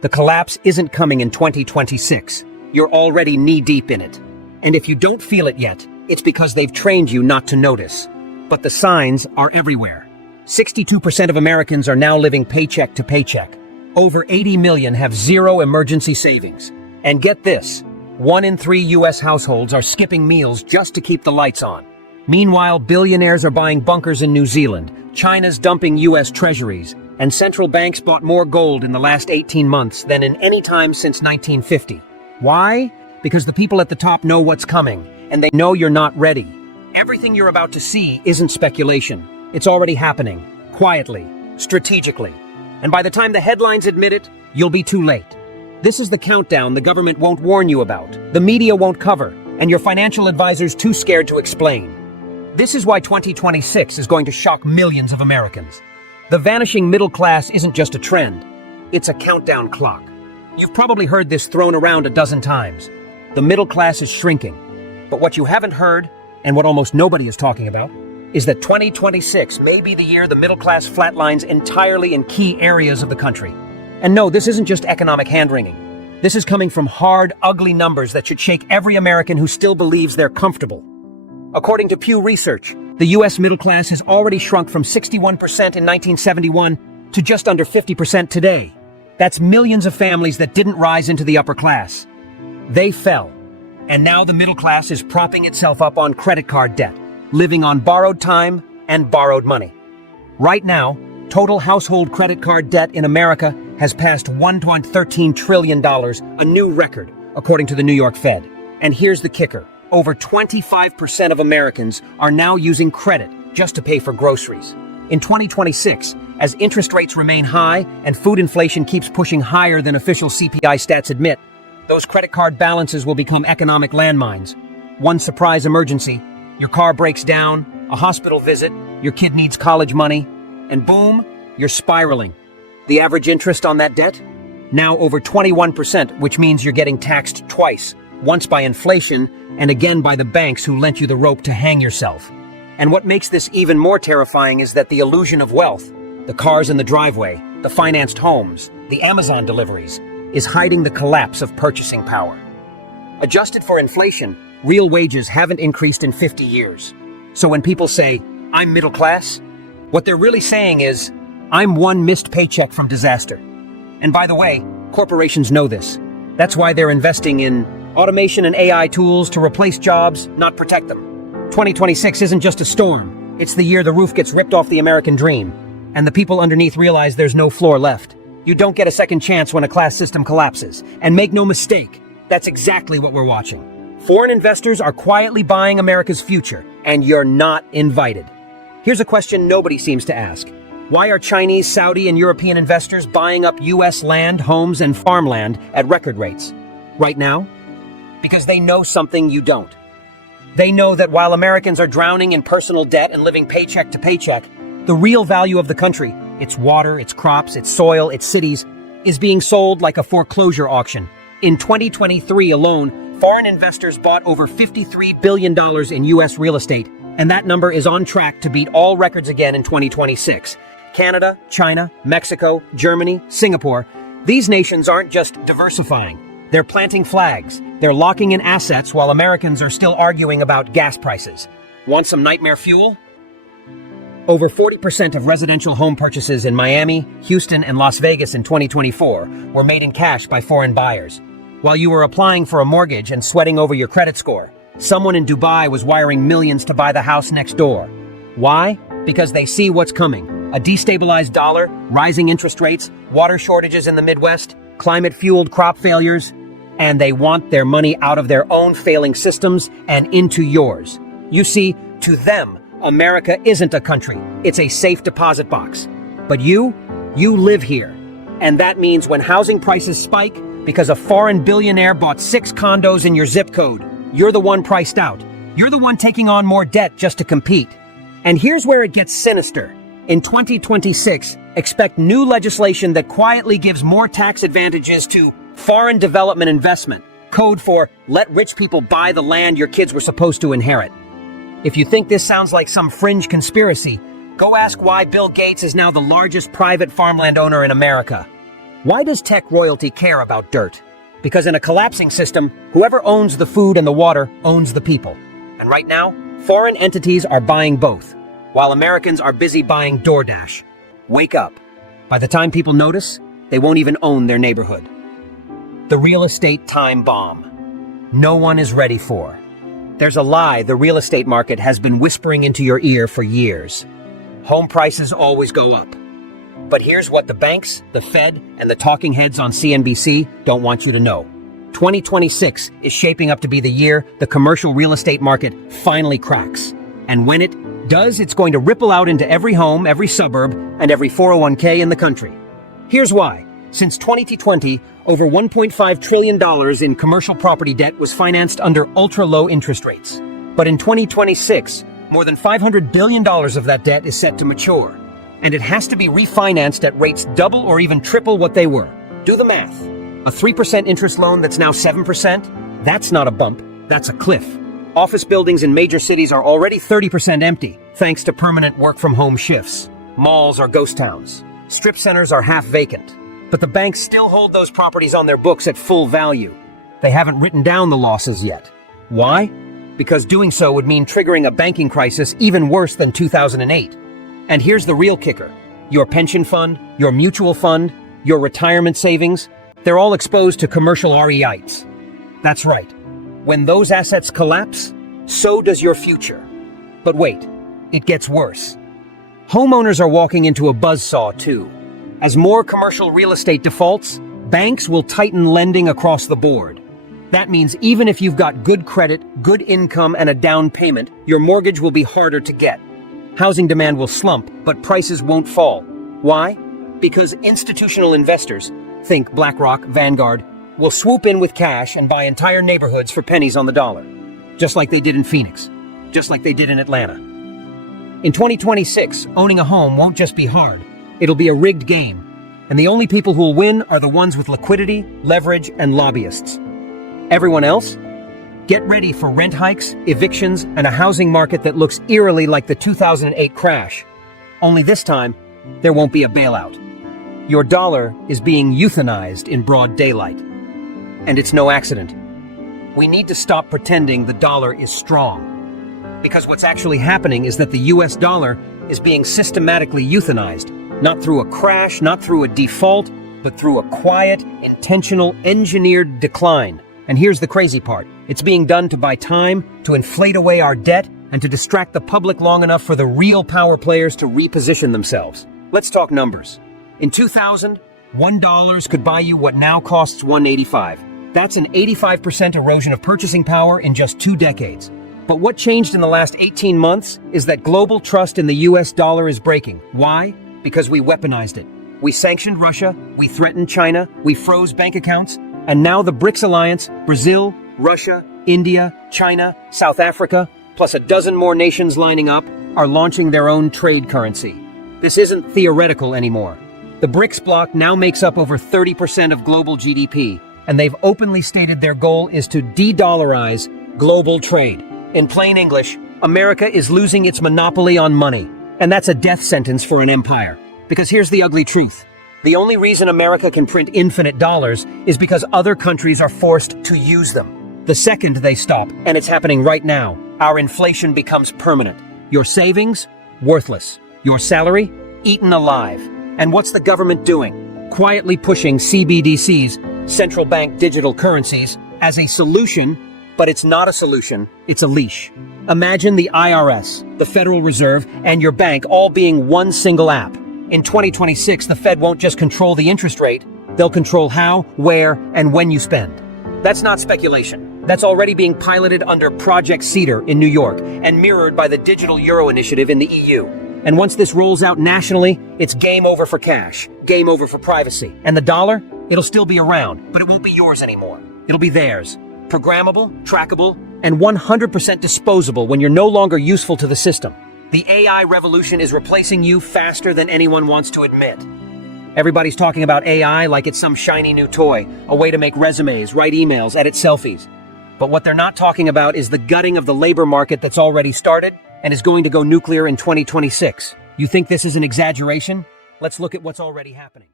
The collapse isn't coming in 2026. You're already knee-deep in it. And if you don't feel it yet, it's because they've trained you not to notice. But the signs are everywhere. 62% of Americans are now living paycheck to paycheck. Over 80 million have zero emergency savings. And get this, 1 in 3 US households are skipping meals just to keep the lights on. Meanwhile, billionaires are buying bunkers in New Zealand, China's dumping US treasuries, and central banks bought more gold in the last 18 months than in any time since 1950. Why? Because the people at the top know what's coming, and they know you're not ready. Everything you're about to see isn't speculation. It's already happening, quietly, strategically. And by the time the headlines admit it, you'll be too late. This is the countdown the government won't warn you about, the media won't cover, and your financial advisor's too scared to explain. This is why 2026 is going to shock millions of Americans. The vanishing middle class isn't just a trend, it's a countdown clock. You've probably heard this thrown around a dozen times. The middle class is shrinking. But what you haven't heard, and what almost nobody is talking about, is that 2026 may be the year the middle class flatlines entirely in key areas of the country. And no, this isn't just economic hand-wringing. This is coming from hard, ugly numbers that should shake every American who still believes they're comfortable. According to Pew Research, the US middle class has already shrunk from 61% in 1971 to just under 50% today. That's millions of families that didn't rise into the upper class. They fell. And now the middle class is propping itself up on credit card debt, living on borrowed time and borrowed money. Right now, total household credit card debt in America has passed $1.13 trillion, a new record, according to the New York Fed. And here's the kicker. Over 25% of Americans are now using credit just to pay for groceries. In 2026, as interest rates remain high and food inflation keeps pushing higher than official CPI stats admit, those credit card balances will become economic landmines. One surprise emergency, your car breaks down, a hospital visit, your kid needs college money, and boom, you're spiraling. The average interest on that debt? Now over 21%, which means you're getting taxed twice, once by inflation and again by the banks who lent you the rope to hang yourself. And what makes this even more terrifying is that the illusion of wealth, the cars in the driveway, the financed homes, the Amazon deliveries, is hiding the collapse of purchasing power. Adjusted for inflation, real wages haven't increased in 50 years. So when people say, I'm middle class, what they're really saying is, I'm one missed paycheck from disaster. And by the way, corporations know this. That's why they're investing in automation and AI tools to replace jobs, not protect them. 2026 isn't just a storm. It's the year the roof gets ripped off the American dream, and the people underneath realize there's no floor left. You don't get a second chance when a class system collapses. And make no mistake, that's exactly what we're watching. Foreign investors are quietly buying America's future, and you're not invited. Here's a question nobody seems to ask. Why are Chinese, Saudi, and European investors buying up US land, homes, and farmland at record rates? Right now? Because they know something you don't. They know that while Americans are drowning in personal debt and living paycheck to paycheck, the real value of the country, its water, its crops, its soil, its cities, is being sold like a foreclosure auction. In 2023 alone, foreign investors bought over $53 billion in US real estate, and that number is on track to beat all records again in 2026. Canada, China, Mexico, Germany, Singapore, these nations aren't just diversifying. They're planting flags. They're locking in assets while Americans are still arguing about gas prices. Want some nightmare fuel? Over 40% of residential home purchases in Miami, Houston, and Las Vegas in 2024 were made in cash by foreign buyers. While you were applying for a mortgage and sweating over your credit score, someone in Dubai was wiring millions to buy the house next door. Why? Because they see what's coming. A destabilized dollar, rising interest rates, water shortages in the Midwest, climate-fueled crop failures, and they want their money out of their own failing systems and into yours. You see, to them, America isn't a country, it's a safe deposit box. But you live here. And that means when housing prices spike because a foreign billionaire bought 6 condos in your zip code, you're the one priced out. You're the one taking on more debt just to compete. And here's where it gets sinister. In 2026, expect new legislation that quietly gives more tax advantages to foreign development investment, code for let rich people buy the land your kids were supposed to inherit. If you think this sounds like some fringe conspiracy, go ask why Bill Gates is now the largest private farmland owner in America. Why does tech royalty care about dirt? Because in a collapsing system, whoever owns the food and the water owns the people. And right now, foreign entities are buying both, while Americans are busy buying DoorDash. Wake up. By the time people notice, they won't even own their neighborhood. The real estate time bomb. No one is ready for. There's a lie the real estate market has been whispering into your ear for years. Home prices always go up. But here's what the banks, the Fed, and the talking heads on CNBC don't want you to know. 2026 is shaping up to be the year the commercial real estate market finally cracks. And when it does, it's going to ripple out into every home, every suburb, and every 401k in the country. Here's why. Since 2020, over $1.5 trillion in commercial property debt was financed under ultra-low interest rates. But in 2026, more than $500 billion of that debt is set to mature. And it has to be refinanced at rates double or even triple what they were. Do the math. A 3% interest loan that's now 7%? That's not a bump, that's a cliff. Office buildings in major cities are already 30% empty, thanks to permanent work-from-home shifts. Malls are ghost towns. Strip centers are half vacant. But the banks still hold those properties on their books at full value. They haven't written down the losses yet. Why? Because doing so would mean triggering a banking crisis even worse than 2008. And here's the real kicker. Your pension fund, your mutual fund, your retirement savings, they're all exposed to commercial REITs. That's right. When those assets collapse, so does your future. But wait, it gets worse. Homeowners are walking into a buzzsaw too. As more commercial real estate defaults, banks will tighten lending across the board. That means even if you've got good credit, good income, and a down payment, your mortgage will be harder to get. Housing demand will slump, but prices won't fall. Why? Because institutional investors, think BlackRock, Vanguard, will swoop in with cash and buy entire neighborhoods for pennies on the dollar. Just like they did in Phoenix. Just like they did in Atlanta. In 2026, owning a home won't just be hard. It'll be a rigged game. And the only people who'll win are the ones with liquidity, leverage, and lobbyists. Everyone else? Get ready for rent hikes, evictions, and a housing market that looks eerily like the 2008 crash. Only this time, there won't be a bailout. Your dollar is being euthanized in broad daylight. And it's no accident. We need to stop pretending the dollar is strong. Because what's actually happening is that the US dollar is being systematically euthanized, not through a crash, not through a default, but through a quiet, intentional, engineered decline. And here's the crazy part. It's being done to buy time, to inflate away our debt, and to distract the public long enough for the real power players to reposition themselves. Let's talk numbers. In 2000, $1 could buy you what now costs $1.85. That's an 85% erosion of purchasing power in just 2 decades. But what changed in the last 18 months is that global trust in the US dollar is breaking. Why? Because we weaponized it. We sanctioned Russia, we threatened China, we froze bank accounts, and now the BRICS alliance, Brazil, Russia, India, China, South Africa, plus a dozen more nations lining up, are launching their own trade currency. This isn't theoretical anymore. The BRICS bloc now makes up over 30% of global GDP, and they've openly stated their goal is to de-dollarize global trade. In plain English, America is losing its monopoly on money, and that's a death sentence for an empire. Because here's the ugly truth. The only reason America can print infinite dollars is because other countries are forced to use them. The second they stop, and it's happening right now, our inflation becomes permanent. Your savings? Worthless. Your salary? Eaten alive. And what's the government doing? Quietly pushing CBDCs, central bank digital currencies, as a solution, but it's not a solution, it's a leash. Imagine the IRS, the Federal Reserve, and your bank all being one single app. In 2026, the Fed won't just control the interest rate, they'll control how, where, and when you spend. That's not speculation. That's already being piloted under Project Cedar in New York and mirrored by the Digital Euro Initiative in the EU. And once this rolls out nationally, it's game over for cash, game over for privacy. And the dollar? It'll still be around, but it won't be yours anymore. It'll be theirs. Programmable, trackable, and 100% disposable when you're no longer useful to the system. The AI revolution is replacing you faster than anyone wants to admit. Everybody's talking about AI like it's some shiny new toy, a way to make resumes, write emails, edit selfies. But what they're not talking about is the gutting of the labor market that's already started and is going to go nuclear in 2026. You think this is an exaggeration? Let's look at what's already happening.